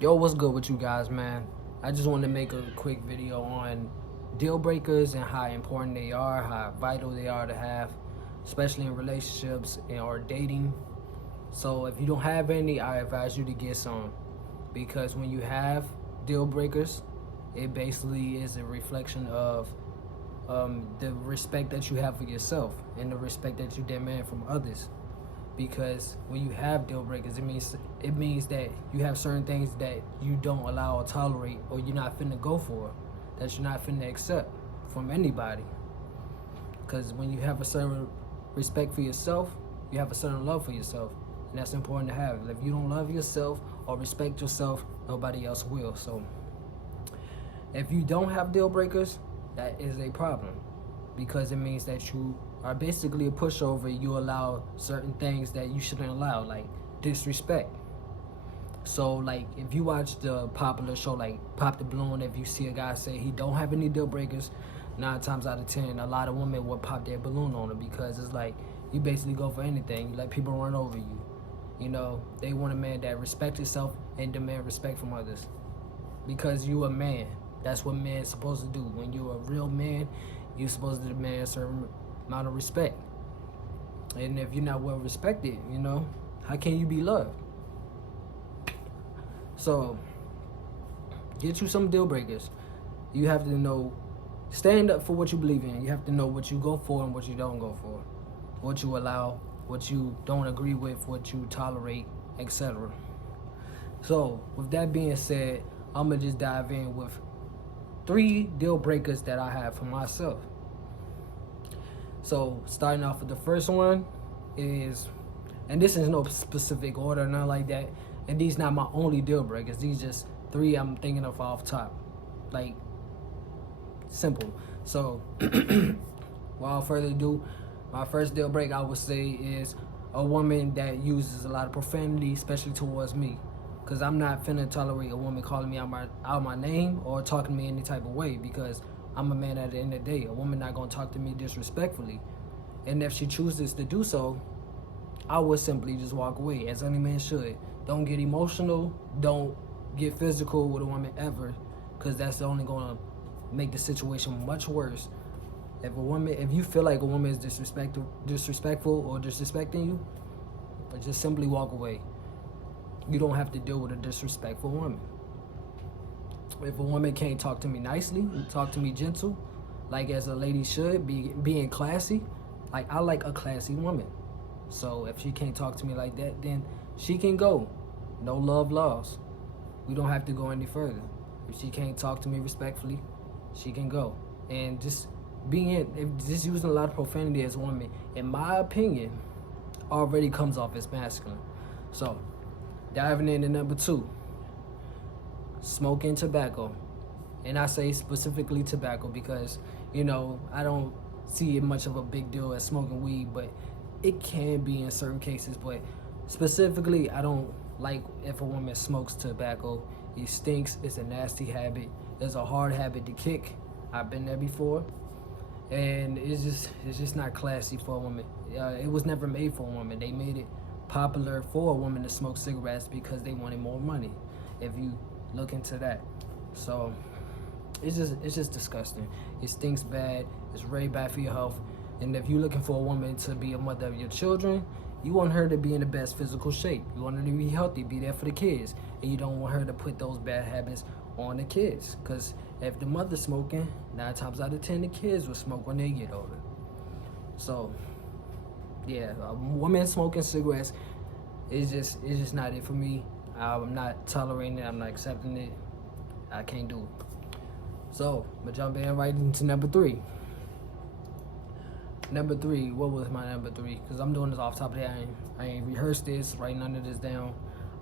Yo, what's good with you guys, man? I just want to make a quick video on deal breakers and how important they are, how vital they are to have, especially in relationships or dating. So if you don't have any, I advise you to get some, because when you have deal breakers, it basically is a reflection of the respect that you have for yourself and the respect that you demand from others. Because when you have deal breakers, it means that you have certain things that you don't allow or tolerate, or you're not finna go for, that you're not finna accept from anybody. Because when you have a certain respect for yourself, you have a certain love for yourself, and that's important to have. If you don't love yourself or respect yourself, nobody else will. So if you don't have deal breakers, that is a problem, because it means that you are basically a pushover. You allow certain things that you shouldn't allow, like disrespect. So like if you watch the popular show like Pop the Balloon, if you see a guy say he don't have any deal breakers, 9 times out of 10 a lot of women will pop their balloon on him, because it's like you basically go for anything. You let people run over you. You know, they want a man that respects himself and demand respect from others, because you a man. That's what man's supposed to do. When you're a real man, you're supposed to demand a certain amount of respect. And if you're not well respected, how can you be loved? So get you some deal breakers. You have to know, stand up for what you believe in. You have to know what you go for and what you don't go for, what you allow, what you don't agree with, what you tolerate, etc. So with that being said, I'm gonna just dive in with 3 deal breakers that I have for myself. So starting off with the first one is, and this is no specific order, nothing like that, and these not my only deal breakers. These just 3 I'm thinking of off top, like simple. So without further ado, my first deal break I would say is a woman that uses a lot of profanity, especially towards me. Because I'm not finna tolerate a woman calling me out my name or talking to me any type of way, because I'm a man at the end of the day. A woman not gonna talk to me disrespectfully. And if she chooses to do so, I would simply just walk away, as any man should. Don't get emotional, don't get physical with a woman ever, because that's only gonna make the situation much worse. If you feel like a woman is disrespectful or disrespecting you, just simply walk away. You don't have to deal with a disrespectful woman. If a woman can't talk to me nicely, talk to me gentle, like as a lady should, being classy, like I like a classy woman. So if she can't talk to me like that, then she can go. No love lost. We don't have to go any further. If she can't talk to me respectfully, she can go. And just using a lot of profanity as a woman, in my opinion, already comes off as masculine. So diving into number 2, smoking tobacco. And I say specifically tobacco because, I don't see it much of a big deal as smoking weed, but it can be in certain cases. But specifically, I don't like if a woman smokes tobacco. It stinks. It's a nasty habit. It's a hard habit to kick. I've been there before. And it's just not classy for a woman. It was never made for a woman. They made it popular for a woman to smoke cigarettes because they wanted more money, if you look into that. So it's just disgusting. It stinks bad. It's very bad for your health. And if you're looking for a woman to be a mother of your children, you want her to be in the best physical shape. You want her to be healthy, be there for the kids. And you don't want her to put those bad habits on the kids. Because if the mother's smoking, 9 times out of 10 the kids will smoke when they get older. So yeah, a woman smoking cigarettes is just not it for me. I'm not tolerating it. I'm not accepting it. I can't do it. So I'm gonna jump in right into number 3. Number 3, what was my number 3? Because I'm doing this off top of that. I ain't rehearsed this, writing none of this down.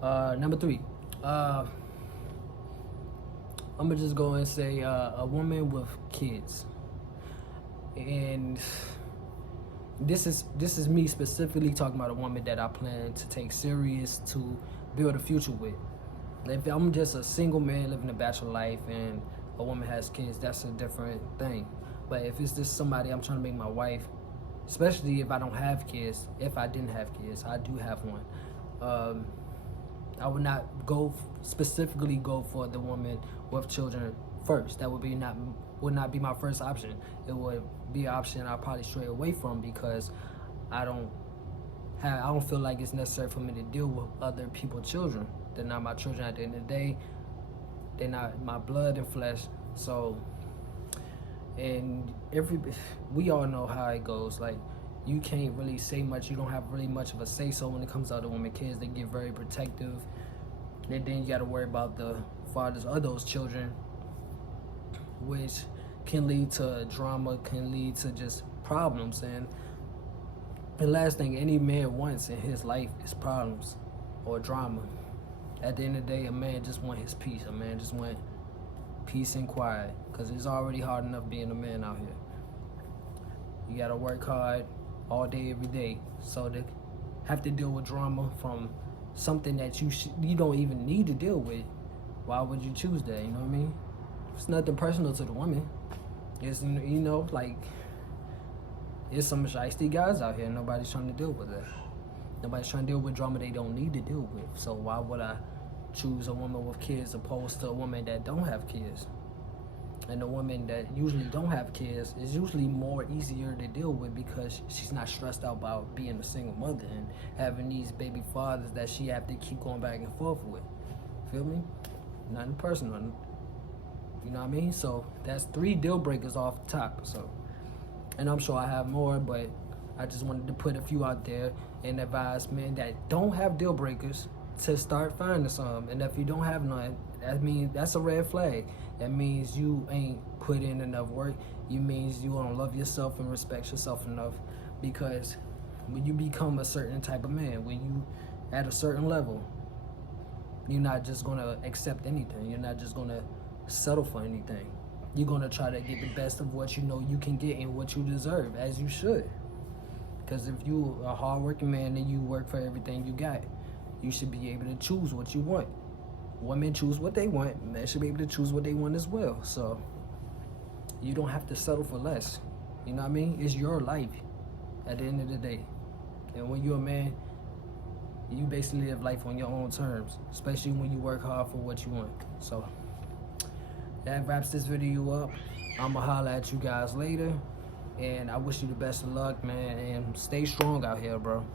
Number 3, I'm gonna just go and say a woman with kids. And this is me specifically talking about a woman that I plan to take serious, to build a future with. If I'm just a single man living a bachelor life and a woman has kids, that's a different thing. But if it's just somebody I'm trying to make my wife, especially if I don't have kids, if I didn't have kids, I do have one. I would not specifically go for the woman with children first. That would not be my first option. It would be an option I'll probably stray away from because I don't feel like it's necessary for me to deal with other people's children. They're not my children at the end of the day. They're not my blood and flesh. So, and we all know how it goes. Like, you can't really say much. You don't have really much of a say so when it comes to other women kids. They get very protective. And then you got to worry about the fathers of those children, which can lead to drama, can lead to just problems. And the last thing any man wants in his life is problems or drama. At the end of the day, a man just want his peace. A man just want peace and quiet, because it's already hard enough being a man out here. You gotta work hard all day, every day. So to have to deal with drama from something that you don't even need to deal with, why would you choose that? You know what I mean? It's nothing personal to the woman. It's, you know, like, there's some shiesty guys out here. Nobody's trying to deal with that. Nobody's trying to deal with drama they don't need to deal with. So why would I choose a woman with kids opposed to a woman that don't have kids? And the woman that usually don't have kids is usually more easier to deal with because she's not stressed out about being a single mother and having these baby fathers that she have to keep going back and forth with. Feel me? Nothing personal. You know what I mean? So that's 3 deal breakers off the top. So, and I'm sure I have more, but I just wanted to put a few out there and advise men that don't have deal breakers to start finding some. And if you don't have none, that means that's a red flag. That means you ain't put in enough work. It means you don't love yourself and respect yourself enough. Because when you become a certain type of man, when you at a certain level, you're not just gonna accept anything. You're not just gonna settle for anything. You're gonna try to get the best of what you know you can get and what you deserve, as you should. Because if you a hardworking man and you work for everything you got, you should be able to choose what you want. Women choose what they want, men should be able to choose what they want as well. So you don't have to settle for less. You know what I mean? It's your life at the end of the day. And when you're a man, you basically live life on your own terms, especially when you work hard for what you want. So that wraps this video up. I'ma holler at you guys later. And I wish you the best of luck, man. And stay strong out here, bro.